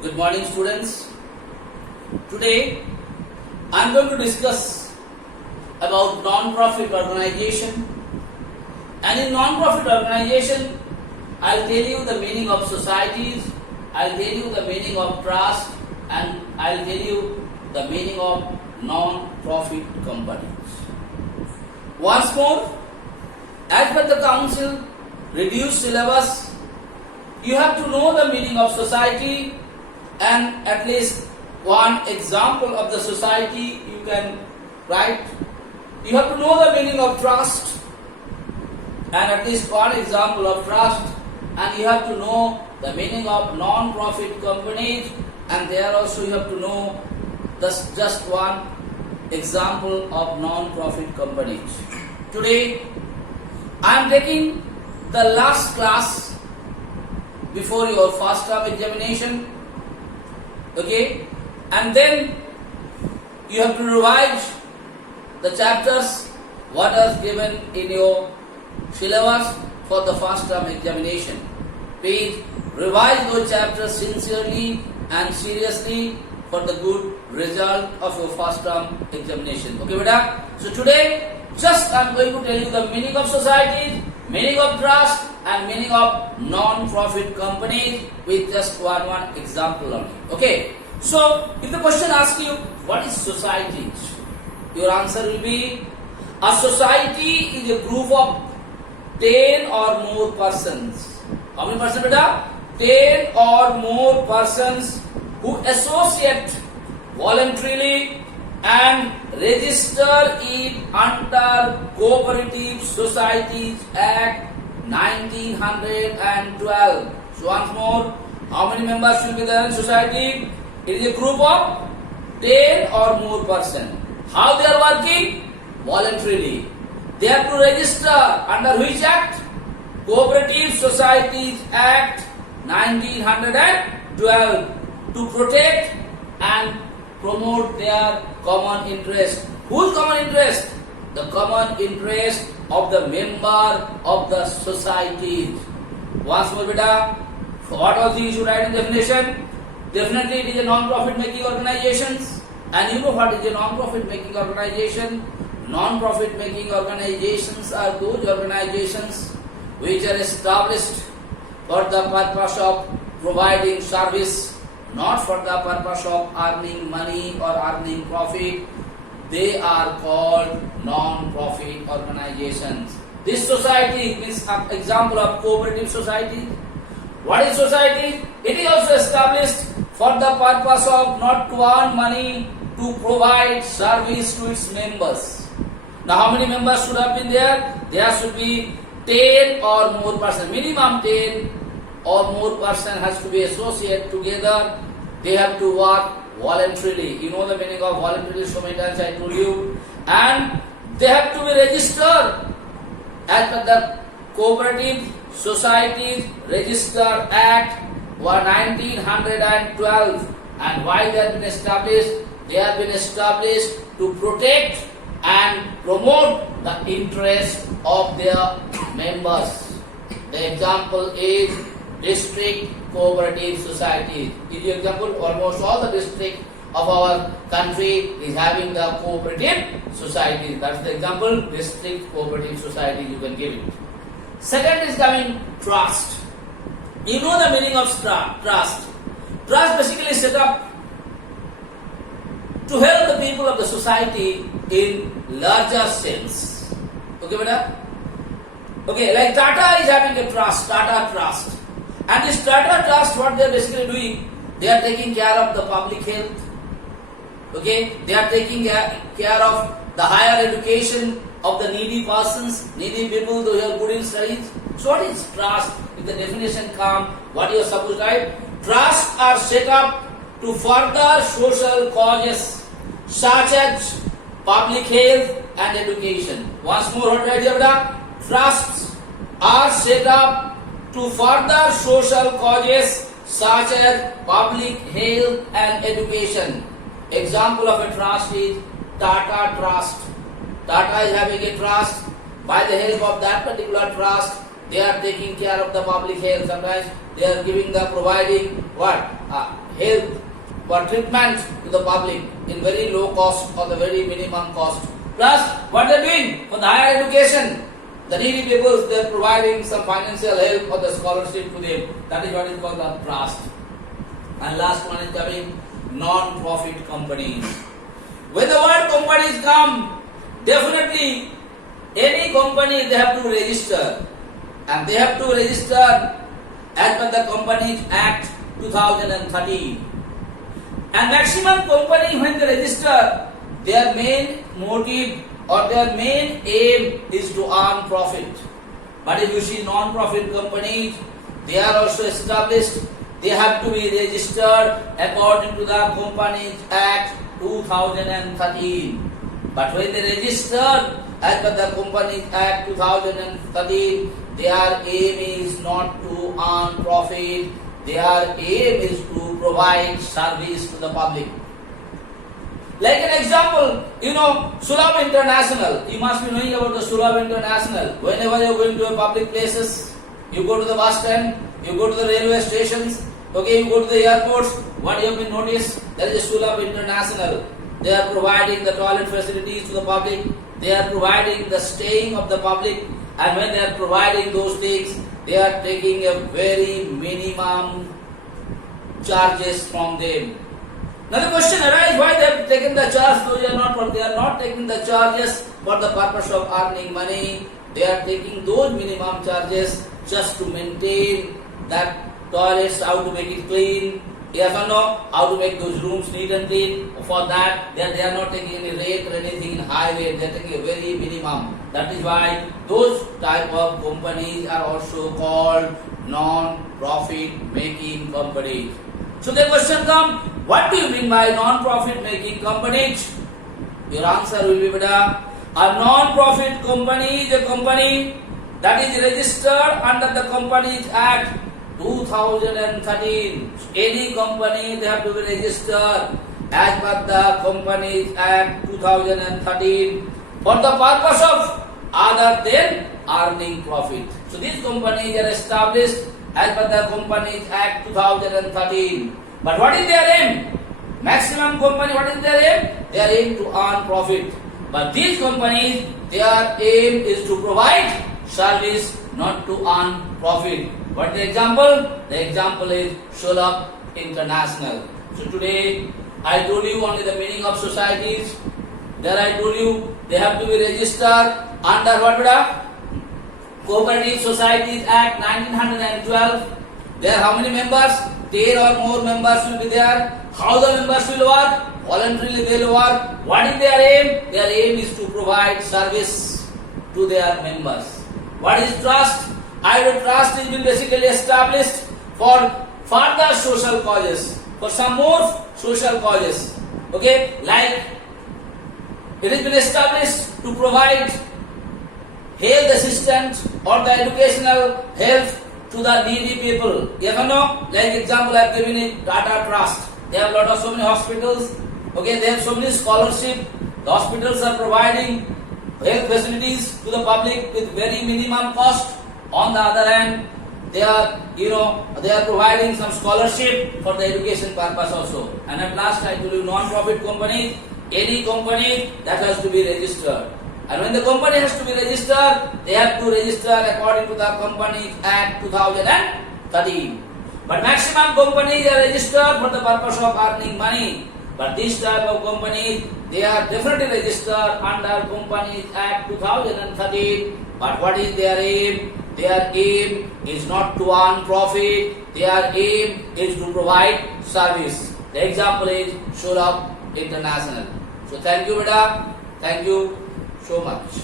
Good morning, students. Today I am going to discuss about non-profit organization, and in non-profit organization I will tell you the meaning of societies, I will tell you the meaning of trust, and I will tell you the meaning of non-profit companies. Once more, as per the council reduced syllabus, you have to know the meaning of society and at least one example of the society you can write. You have to know the meaning of trust and at least one example of trust, and you have to know the meaning of non-profit companies, and there also you have to know just one example of non-profit companies. Today I am taking the last class before your first term examination, okay, and then you have to revise the chapters what is given in your syllabus for the first term examination. Please revise those chapters sincerely and seriously for the good result of your first term examination. Okay, beta? So today just I am going to tell you the meaning of societies, meaning of trust, and meaning of non-profit companies with just one example only. Okay. So if the question asks you what is societies, your answer will be a society is a group of 10 or more persons. How many persons, beta? 10 or more persons who associate voluntarily and register it under Cooperative Societies Act 1912. So once more, how many members should be there in society? It is a group of 10 or more persons. How they are working? Voluntarily. They have to register under which act? Cooperative Societies Act 1912 to protect and promote their common interest. Whose common interest? The common interest of the member of the society. Once more, beta, what was the issue? Write in definition. Definitely it is a non-profit making organizations, and you know what is a non-profit making organization? Non-profit making organizations are those organizations which are established for the purpose of providing service, not for the purpose of earning money or earning profit. They are called non-profit organizations. This society is an example of cooperative society. What is society? It is also established for the purpose of not to earn money, to provide service to its members. Now how many members should have been there? There should be 10 or more persons. Minimum 10 or more person has to be associated together. They have to work voluntarily. You know the meaning of voluntarily, so many times I told you. And they have to be registered as per the Cooperative Societies Register Act 1912. And why they have been established? They have been established to protect and promote the interest of their members. The example is district cooperative societies. In the example, almost all the districts of our country is having the cooperative societies. That's the example, district cooperative society, you can give it. Second is coming trust. You know the meaning of trust. Trust basically set up to help the people of the society in larger sense. Okay, beta? Okay, like Tata is having a trust, Tata Trust. And this Tata Trust, what they are basically doing, they are taking care of the public health. Okay, they are taking care of the higher education of the needy persons, needy people, those who are good in studies. So what is trust? If the definition comes, what you are supposed to write? Trusts are set up to further social causes such as public health and education. Once more, what write here? Trusts are set up to further social causes such as public health and education. Example of a trust is Tata Trust. Tata is having a trust. By the help of that particular trust, they are taking care of the public health. Sometimes they are giving the providing what? health or treatment to the public in very low cost or the very minimum cost. Plus, what they are doing for the higher education, the needy people, they are providing some financial help or the scholarship to them. That is what is called the trust. And last one is coming non-profit companies. When the word companies come, definitely any company they have to register, and they have to register as per the Companies Act 2013. And maximum company when they register, their main motive or their main aim is to earn profit. But if you see non-profit companies, they are also established. They have to be registered according to the Companies Act 2013. But when they register as per the Companies Act 2013, their aim is not to earn profit. Their aim is to provide service to the public. Like an example, Sulabh International. You must be knowing about the Sulabh International. Whenever you are going to a public places, you go to the bus stand, you go to the railway stations, you go to the airports, what you have been noticed? There is a Sulabh International. They are providing the toilet facilities to the public. They are providing the staying of the public. And when they are providing those things, they are taking a very minimum charges from them. Now the question arises, why they have taken the charge? They are not taking the charges for the purpose of earning money. They are taking those minimum charges just to maintain that toilets, how to make it clean, yes or no, how to make those rooms neat and clean. For that, they are not taking any rate or anything in highway. They are taking a very minimum. That is why those type of companies are also called non-profit making companies. So the question comes, what do you mean by non-profit making companies? Your answer will be, beta, a non-profit company is a company that is registered under the Companies Act 2013. Any company, they have to be registered as per the Companies Act 2013 for the purpose of other than earning profit. So these companies are established as per the Companies Act 2013. But what is their aim? Maximum company, what is their aim? Their aim to earn profit. But these companies, their aim is to provide service, not to earn profit. What is the example? The example is Sulabh International. So today, I told you only the meaning of societies. There I told you they have to be registered under what, beta? Cooperative Societies Act 1912. There are how many members? 10 or more members will be there. How the members will work? Voluntarily they will work. What is their aim? Their aim is to provide service to their members. What is trust? Our trust is been basically established for further social causes, for some more social causes. Like it has been established to provide health assistance or the educational help to the needy people. Yes or no? Like example I have given it, Tata Trust. They have so many hospitals. They have so many scholarship. The hospitals are providing health facilities to the public with very minimum cost. On the other hand, they are providing some scholarship for the education purpose also. And at last I told you non-profit companies, any company that has to be registered. And when the company has to be registered, they have to register according to the Companies Act 2013. But maximum companies are registered for the purpose of earning money. But this type of companies, they are definitely registered under Companies Act 2013. But what is their aim? Their aim is not to earn profit. Their aim is to provide service. The example is Sulabh International. So thank you, beta. Thank you so much.